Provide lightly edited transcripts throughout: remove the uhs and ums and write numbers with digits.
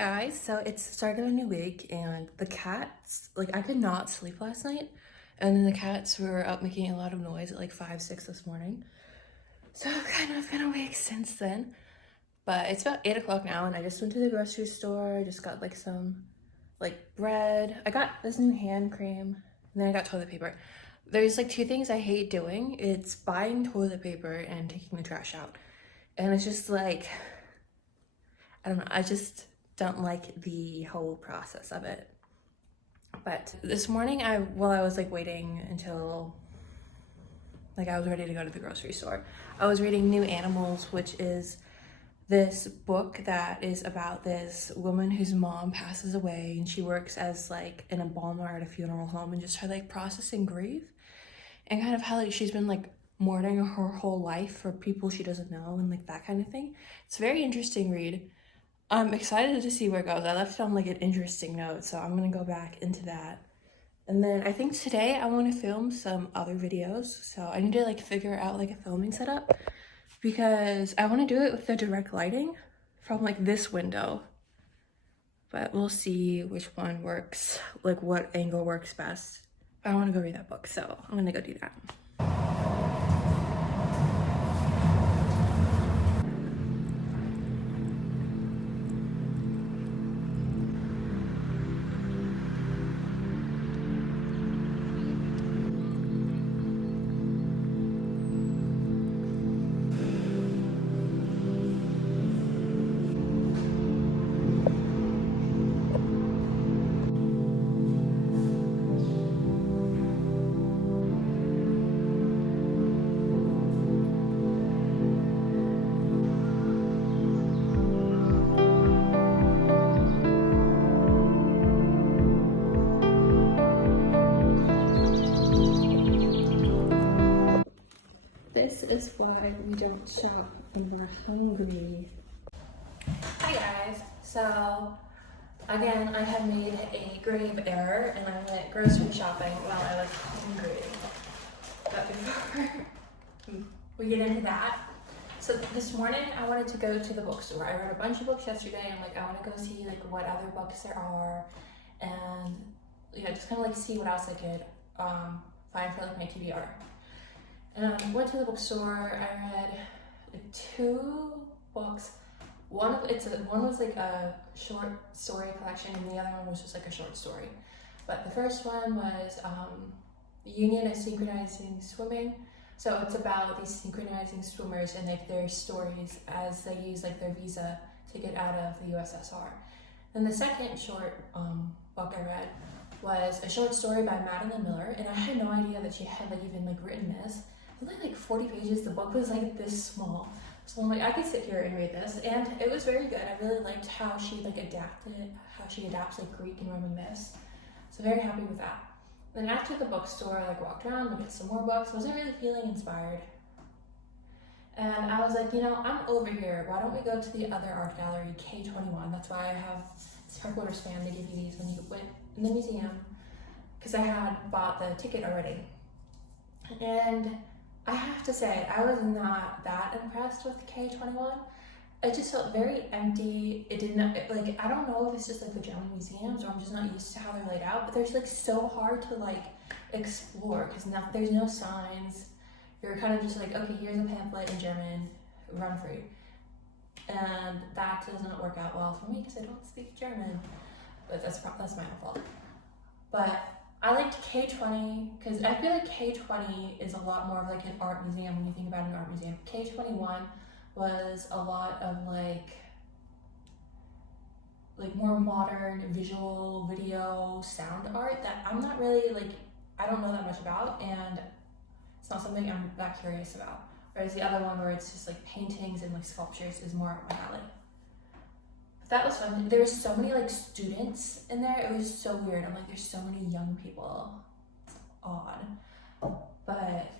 Guys, so it's the start of a new week and the cats, like I could not sleep last night, and then the cats were up making a lot of noise at like 5, 6 this morning. So I've kind of been awake since then, but it's about 8 o'clock now and I just went to the grocery store. I just got like some like bread. I got this new hand cream and then I got toilet paper. There's like two things I hate doing. It's buying toilet paper and taking the trash out. And it's just like, I don't know, I just don't like the whole process of it. But this morning, while I was like waiting until like I was ready to go to the grocery store, I was reading New Animals, which is this book that is about this woman whose mom passes away and she works as like an embalmer at a funeral home and just her like processing grief and kind of how like she's been like mourning her whole life for people she doesn't know and like that kind of thing. It's a very interesting read. I'm excited to see where it goes. I left it on like an interesting note, so I'm gonna go back into that. And then I think today I want to film some other videos, so I need to like figure out like a filming setup because I want to do it with the direct lighting from like this window. But we'll see which one works, like what angle works best. But I want to go read that book, so I'm gonna go do that. This is why we don't shop when we're hungry. Hi guys, so again I have made a grave error and I went grocery shopping while I was hungry. But before we get into that, so this morning I wanted to go to the bookstore. I read a bunch of books yesterday and like I want to go see like what other books there are and just kind of like see what else I could find for like my TBR. And I went to the bookstore. I read like 2 books. One was like a short story collection, and the other one was just like a short story. But the first one was Union of Synchronizing Swimming. So it's about these synchronizing swimmers and like their stories as they use like their visa to get out of the USSR. Then the second short book I read was a short story by Madeline Miller, and I had no idea that she had like even like written this. Only like 40 pages. The book was like this small, so I'm like I could sit here and read this, and it was very good. I really liked how she like adapts like Greek and Roman myths, so very happy with that. Then after the bookstore, I like walked around, looked at some more books. Wasn't really feeling inspired, and I was like, I'm over here. Why don't we go to the other art gallery, K21? That's why I have this Harry fan. They give you these when you went in the museum, because I had bought the ticket already, and I have to say, I was not that impressed with K21. It just felt very empty. It didn't, I don't know if it's just like the German museums or I'm just not used to how they're laid out, but they're just like so hard to like explore because there's no signs. You're kind of just like, okay, here's a pamphlet in German, run free. And that does not work out well for me because I don't speak German, but that's my own fault. But I liked K20 because I feel like K20 is a lot more of like an art museum when you think about an art museum. K21 was a lot of like more modern visual, video, sound art that I'm not really I don't know that much about, and it's not something I'm that curious about. Whereas the other one where it's just like paintings and like sculptures is more up my alley. That was fun. There were so many like students in there. It was so weird. I'm like, there's so many young people. It's odd. But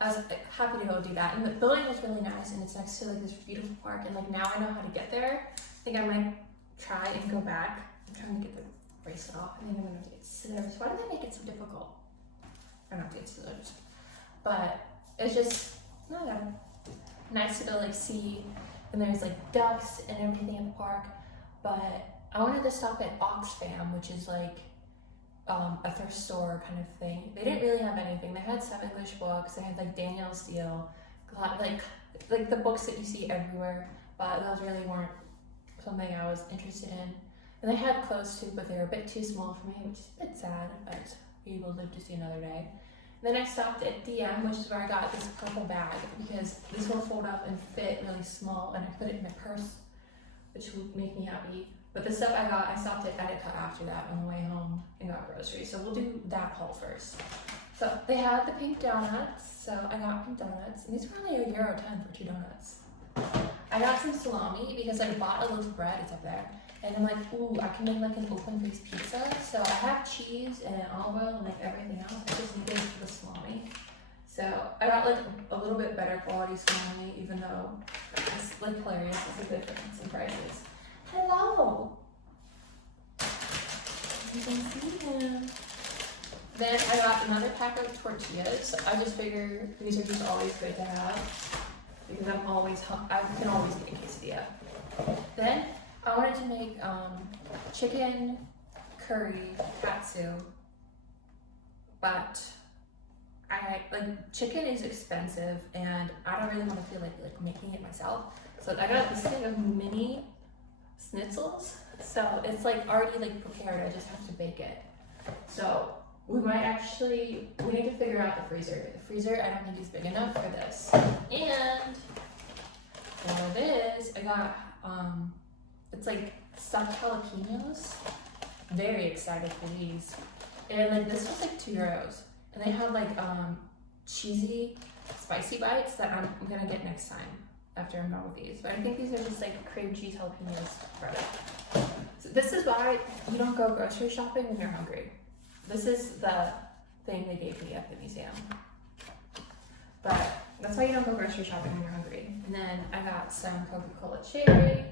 I was happy to go do that. And the building was really nice and it's next to like this beautiful park. And like now I know how to get there. I think I might try and go back. I'm trying to get the bracelet off. I think I'm gonna have to get scissors. Why do they make it so difficult? I'm not to get scissors. But it's just nice to go like see and there's like ducks and everything in the park. But I wanted to stop at Oxfam, which is like a thrift store kind of thing. They didn't really have anything. They had some English books. They had like Danielle Steele, like the books that you see everywhere. But those really weren't something I was interested in. And they had clothes too, but they were a bit too small for me, which is a bit sad, but we will live to see another day. Then I stopped at DM, which is where I got this purple bag, because this will fold up and fit really small, and I put it in my purse, which would make me happy. But the stuff I got, I stopped at Edeka after that on the way home and got groceries. So we'll do that haul first. So they had the pink donuts, so I got pink donuts, and these were only €1.10 for 2 donuts. I got some salami because I bought a loaf of bread, it's up there. And I'm like, ooh, I can make like an open faced pizza. So I have cheese and olive oil and like everything else. I just needed the salami. So I got like a little bit better quality salami, even though it's like hilarious. It's a difference in prices. Hello. You can see him. Then I got another pack of tortillas. I just figured these are just always good to have because I can always get a quesadilla. Then I wanted to make chicken curry katsu, but chicken is expensive and I don't really want to feel like making it myself. So I got this thing of mini schnitzels. So it's like already like prepared. I just have to bake it. So we need to figure out the freezer. The freezer I don't think is big enough for this. And for this, I got it's like stuffed jalapenos. Very excited for these. And like this was like €2. And they have like cheesy, spicy bites that I'm gonna get next time after I'm done with these. But I think these are just like cream cheese jalapenos. So this is why you don't go grocery shopping when you're hungry. This is the thing they gave me at the museum. But that's why you don't go grocery shopping when you're hungry. And then I got some Coca-Cola cherry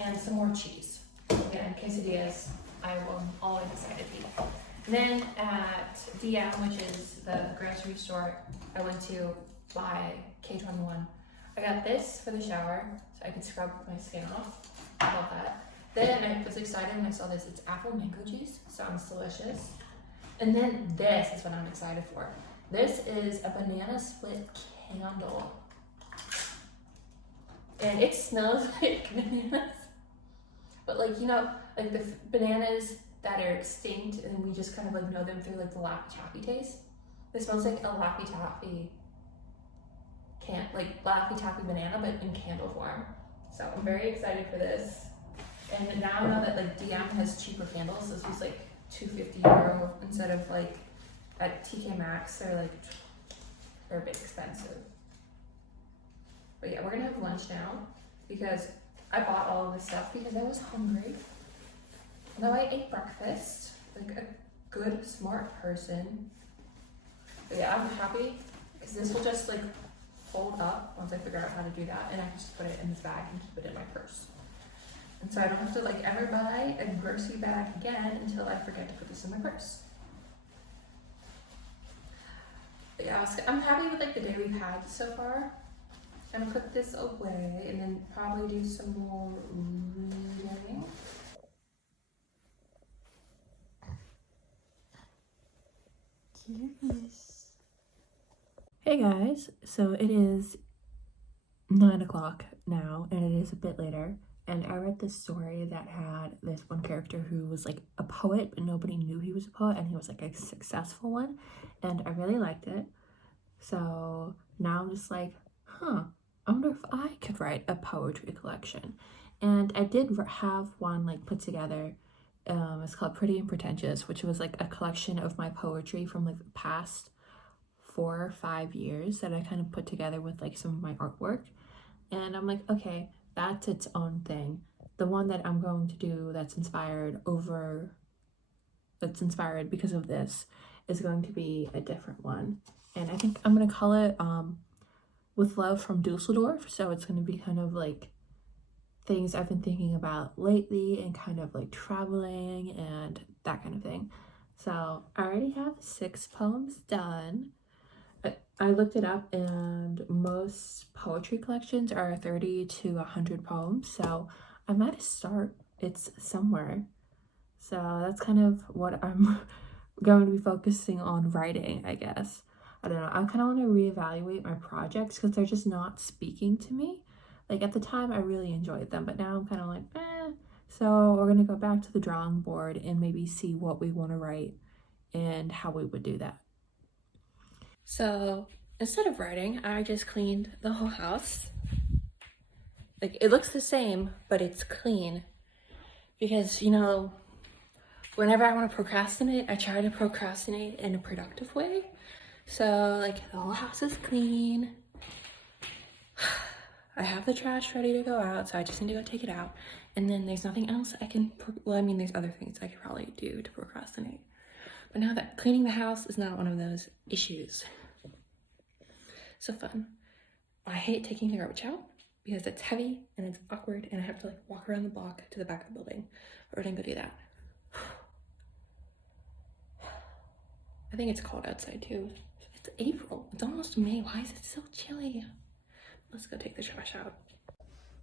and some more cheese. Again, quesadillas, I will always excited to eat. And then at DM, which is the grocery store I went to buy K21, I got this for the shower so I could scrub my skin off. I love that. Then I was excited when I saw this. It's apple mango juice. Sounds delicious. And then this is what I'm excited for. This is a banana split candle. And it smells like bananas. But like, you know, like the bananas that are extinct and we just kind of like know them through like the Laffy Taffy taste. This smells like a Laffy Taffy Laffy Taffy banana, but in candle form. So I'm very excited for this. And now I know that like DM has cheaper candles. This was like €2.50 instead of like at TK Maxx. They're a bit expensive. But yeah, we're gonna have lunch now because I bought all of this stuff because I was hungry. Though I ate breakfast like a good, smart person. But yeah, I'm happy because this will just like fold up once I figure out how to do that, and I can just put it in this bag and keep it in my purse. And so I don't have to like ever buy a grocery bag again until I forget to put this in my purse. But yeah, I'm happy with like the day we've had so far. I'm gonna put this away and then probably do some more reading. Curious. Hey guys, so it is 9 o'clock now and it is a bit later. And I read this story that had this one character who was like a poet, but nobody knew he was a poet, and he was like a successful one. And I really liked it. So now I'm just like, I wonder if I could write a poetry collection. And I did have one like put together. It's called Pretty and Pretentious, which was like a collection of my poetry from like the past 4 or 5 years that I kind of put together with like some of my artwork. And I'm like, okay, that's its own thing. The one that I'm going to do that's inspired because of this is going to be a different one. And I think I'm going to call it With Love from Dusseldorf. So it's going to be kind of like things I've been thinking about lately and kind of like traveling and that kind of thing. So I already have 6 poems done. I looked it up and most poetry collections are 30 to 100 poems, so I'm at a start. It's somewhere. So that's kind of what I'm going to be focusing on writing, I guess. I don't know. I kind of want to reevaluate my projects because they're just not speaking to me. Like at the time, I really enjoyed them, but now I'm kind of like, eh. So we're going to go back to the drawing board and maybe see what we want to write and how we would do that. So instead of writing, I just cleaned the whole house. Like it looks the same, but it's clean because, you know, whenever I want to procrastinate, I try to procrastinate in a productive way. So like the whole house is clean. I have the trash ready to go out, so I just need to go take it out. And then there's nothing else I can, well, I mean, there's other things I could probably do to procrastinate. But now that cleaning the house is not one of those issues. So fun. I hate taking the garbage out because it's heavy and it's awkward and I have to like walk around the block to the back of the building. But we're gonna go do that. I think it's cold outside too. It's April. It's almost May. Why is it so chilly? Let's go take the trash out.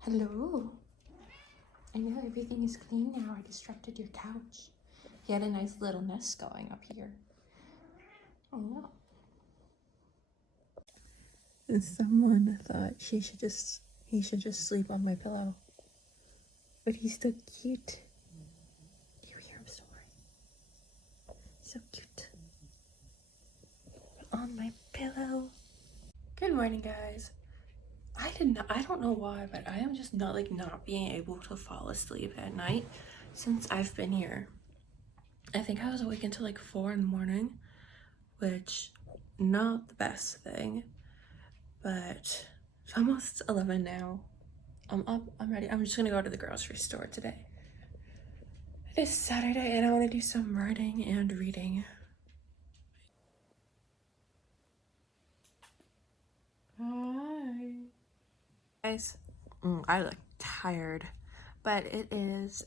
Hello. I know everything is clean now. I disrupted your couch. He had a nice little nest going up here. Oh no. And someone thought he should just sleep on my pillow. But he's so cute. You hear him snoring? So cute. On my pillow. Good morning, guys. I don't know why, but I am just not being able to fall asleep at night since I've been here. I think I was awake until like 4 in the morning, which not the best thing, but it's almost 11 now. I'm up, I'm ready. I'm just gonna go to the grocery store today. It is Saturday and I want to do some writing and reading. Hi. Guys, I look tired, but it is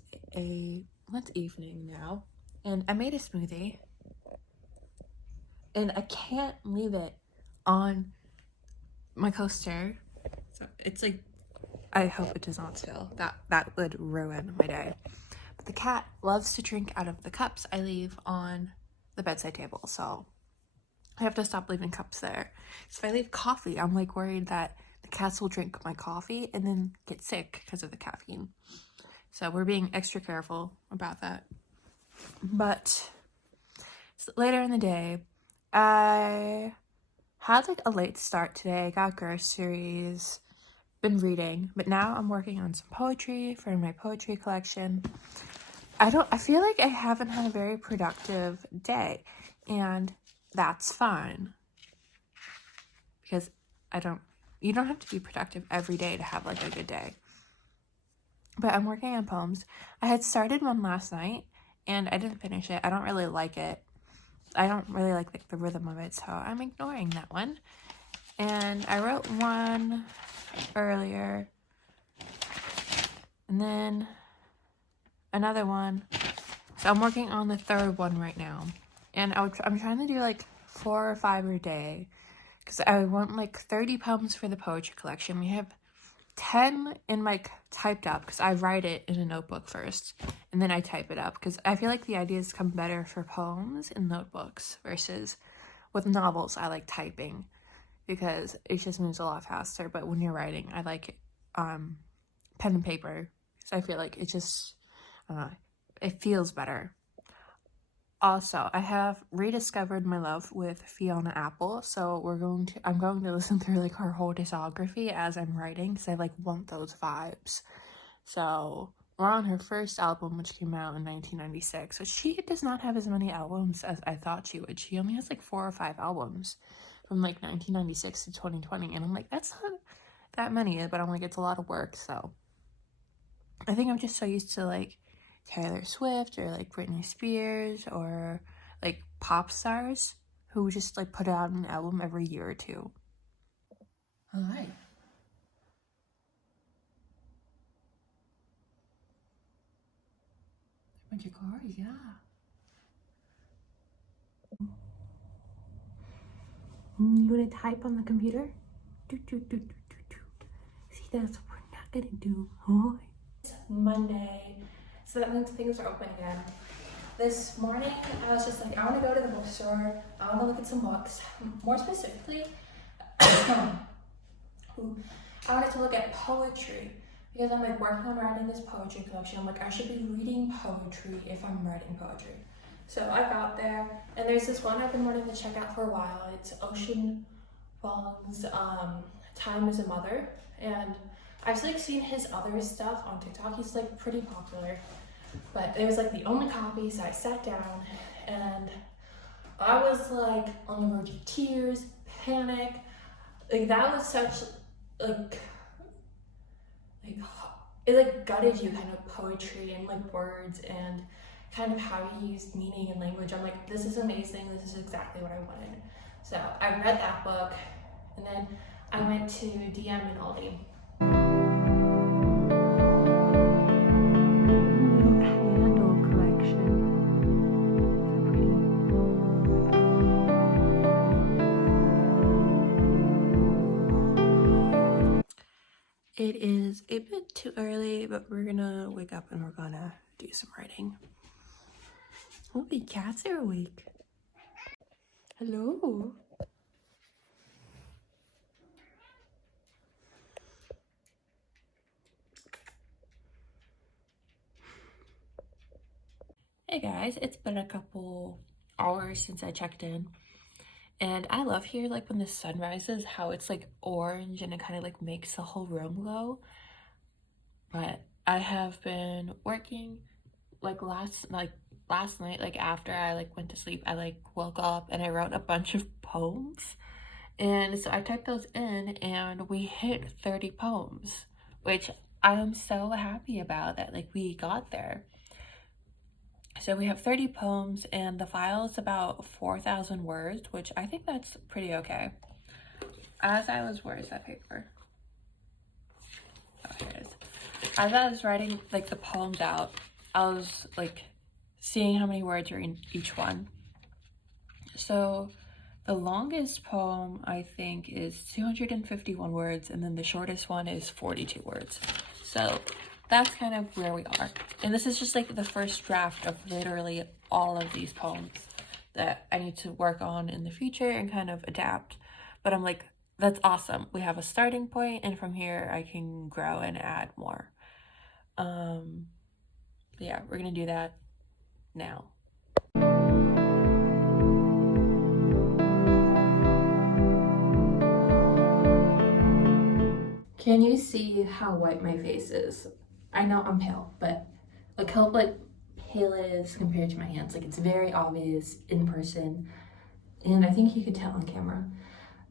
what's evening now, and I made a smoothie, and I can't leave it on my coaster, so it's like, I hope it does not spill. That would ruin my day. But the cat loves to drink out of the cups I leave on the bedside table, so I have to stop leaving cups there. So if I leave coffee, I'm like worried that the cats will drink my coffee and then get sick because of the caffeine. So we're being extra careful about that. But later in the day, I had like a late start today. Got groceries, been reading, but now I'm working on some poetry for my poetry collection. I feel like I haven't had a very productive day, and that's fine. Because you don't have to be productive every day to have like a good day. But I'm working on poems. I had started one last night and I didn't finish it. I don't really like it. I don't really like the rhythm of it, so I'm ignoring that one. And I wrote one earlier and then another one. So I'm working on the third one right now. And I'm trying to do like 4 or 5 a day because I want like 30 poems for the poetry collection. We have 10 in my typed up because I write it in a notebook first and then I type it up because I feel like the ideas come better for poems in notebooks versus with novels. I like typing because it just moves a lot faster, but when you're writing I like pen and paper because I feel like it just it feels better. Also, I have rediscovered my love with Fiona Apple, so I'm going to listen through like her whole discography as I'm writing because I like want those vibes. So we're on her first album, which came out in 1996. So she does not have as many albums as I thought she would. She only has like 4 or 5 albums from like 1996 to 2020, and I'm like, that's not that many, but I'm like, it's a lot of work. So I think I'm just so used to like Taylor Swift or like Britney Spears or like pop stars who just like put out an album every year or two. Hi. Went your car? Yeah. You want to type on the computer? See, that's what we're not gonna do, huh? It's Monday, so that means things are open again. This morning, I was just like, I want to go to the bookstore. I want to look at some books. More specifically, I wanted to look at poetry because I'm like working on writing this poetry collection. I'm like, I should be reading poetry if I'm writing poetry. So I got there, and there's this one I've been wanting to check out for a while. It's Ocean Vuong's Time as a Mother, and I've like seen his other stuff on TikTok. He's like pretty popular, but it was like the only copy, so I sat down and I was like on the verge of tears, panic. Like that was such like it like gutted you, kind of poetry and like words and kind of how he used meaning and language. I'm like, this is amazing. This is exactly what I wanted. So I read that book, and then I went to DM and Aldi. Candle collection. So pretty. It is a bit too early, but we're gonna wake up and we're gonna do some writing. Oh, the cats are awake. Hello. Hey guys, it's been a couple hours since I checked in, and I love here like when the sun rises how it's like orange and it kind of like makes the whole room glow. But I have been working like last night, like after I like went to sleep, I like woke up and I wrote a bunch of poems, and so I typed those in and we hit 30 poems, which I'm so happy about that like we got there. So we have 30 poems, and the file is about 4,000 words, which I think that's pretty okay. Where is that paper? Oh, here it is. As I was writing like the poems out, I was like seeing how many words are in each one. So the longest poem I think is 251 words, and then the shortest one is 42 words. So that's kind of where we are. And this is just like the first draft of literally all of these poems that I need to work on in the future and kind of adapt. But I'm like, that's awesome. We have a starting point, and from here I can grow and add more. Yeah, we're gonna do that now. Can you see how white my face is? I know I'm pale, but look how like pale it is compared to my hands. Like it's very obvious in person, and I think you could tell on camera.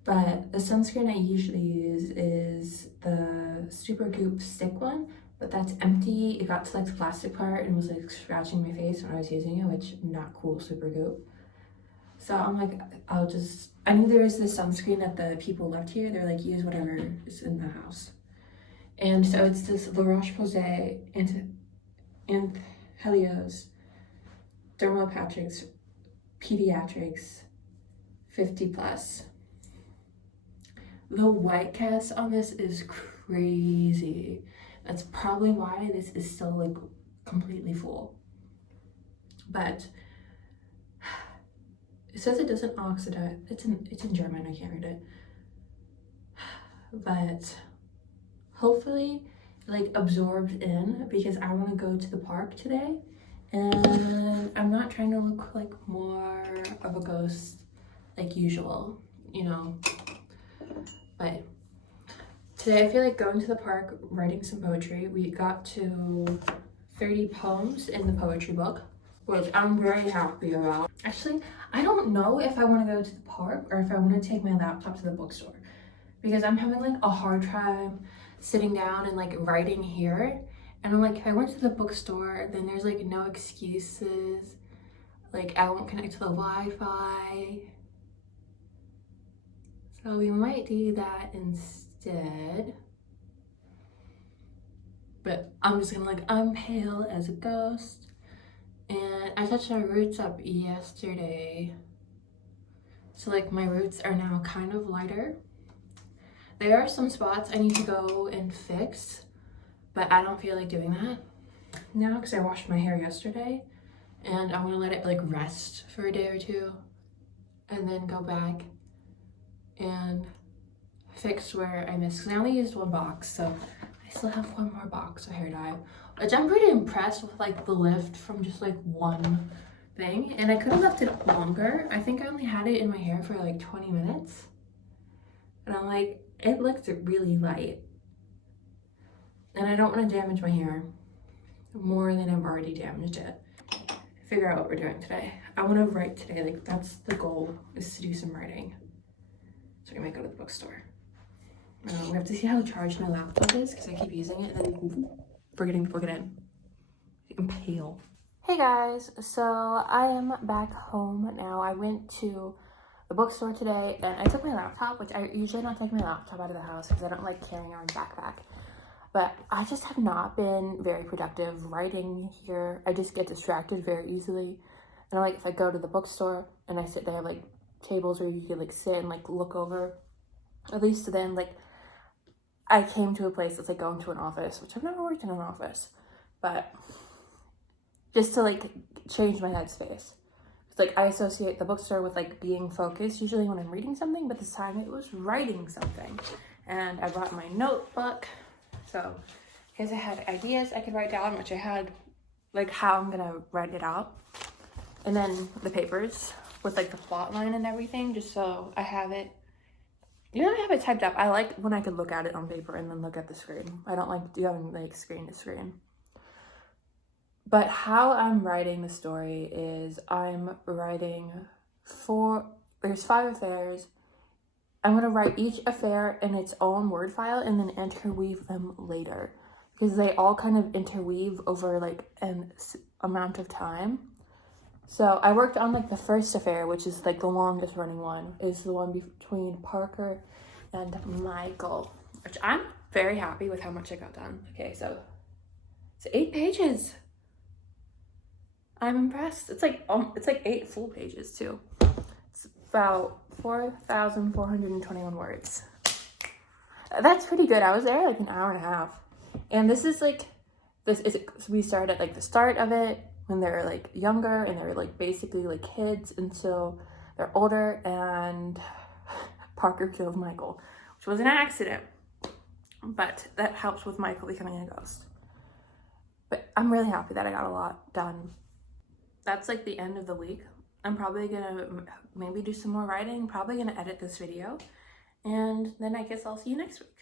But the sunscreen I usually use is the Supergoop stick one, but that's empty. It got to like the plastic part and was like scratching my face when I was using it, which not cool, Supergoop. So I'm like, I knew there was this sunscreen that the people left here. They're like, use whatever is in the house. And so it's this La Roche-Posay Helios Dermapatrix Pediatrics 50 plus. The white cast on this is crazy. That's probably why this is still like completely full. But it says it doesn't oxidize. It's in German, I can't read it. But hopefully like absorbs in, because I want to go to the park today, and I'm not trying to look like more of a ghost like usual, you know. But today I feel like going to the park, writing some poetry. We got to 30 poems in the poetry book, which I'm very happy about. Actually, I don't know if I want to go to the park or if I want to take my laptop to the bookstore, because I'm having like a hard time sitting down and like writing here. And I'm like, if I went to the bookstore, then there's like no excuses. Like I won't connect to the Wi-Fi. So we might do that instead. But I'm just gonna like, I'm pale as a ghost. And I touched my roots up yesterday. So like my roots are now kind of lighter. There are some spots I need to go and fix, but I don't feel like doing that now because I washed my hair yesterday and I want to let it like rest for a day or two and then go back and fix where I missed. Because I only used one box, so I still have one more box of hair dye, which I'm pretty impressed with, like the lift from just like one thing. And I could have left it longer. I think I only had it in my hair for like 20 minutes. And I'm like, it looks really light. And I don't want to damage my hair more than I've already damaged it. Figure out what we're doing today. I want to write today. Like that's the goal, is to do some writing. So we might go to the bookstore. We have to see how charged my laptop is because I keep using it and then forgetting to plug it in. I'm pale. Hey guys, so I am back home now. I went to the bookstore today and I took my laptop, which I usually don't take my laptop out of the house because I don't like carrying around a backpack. But I just have not been very productive writing here. I just get distracted very easily. And like if I go to the bookstore and I sit, they have like tables where you can like sit and like look over. At least then like I came to a place that's like going to an office, which I've never worked in an office, but just to like change my headspace. It's like I associate the bookstore with like being focused usually when I'm reading something, but this time it was writing something. And I brought my notebook. So because I had ideas I could write down, which I had like how I'm gonna write it out. And then the papers with like the plot line and everything, just so I have it. You know, I have it typed up. I like when I could look at it on paper and then look at the screen. I don't like doing like screen to screen. But how I'm writing the story is I'm writing there's 5 affairs. I'm going to write each affair in its own word file and then interweave them later because they all kind of interweave over like an amount of time. So I worked on like the first affair, which is like the longest running one, is the one between Parker and Michael, which I'm very happy with how much I got done. Okay, so it's 8 pages. I'm impressed. It's like 8 full pages too. It's about 4,421 words. That's pretty good. I was there like an hour and a half. And we started at like the start of it when they're like younger and they're like basically like kids until they're older and Parker killed Michael, which was an accident. But that helps with Michael becoming a ghost. But I'm really happy that I got a lot done. That's like the end of the week. I'm probably gonna maybe do some more writing, probably gonna edit this video, and then I guess I'll see you next week.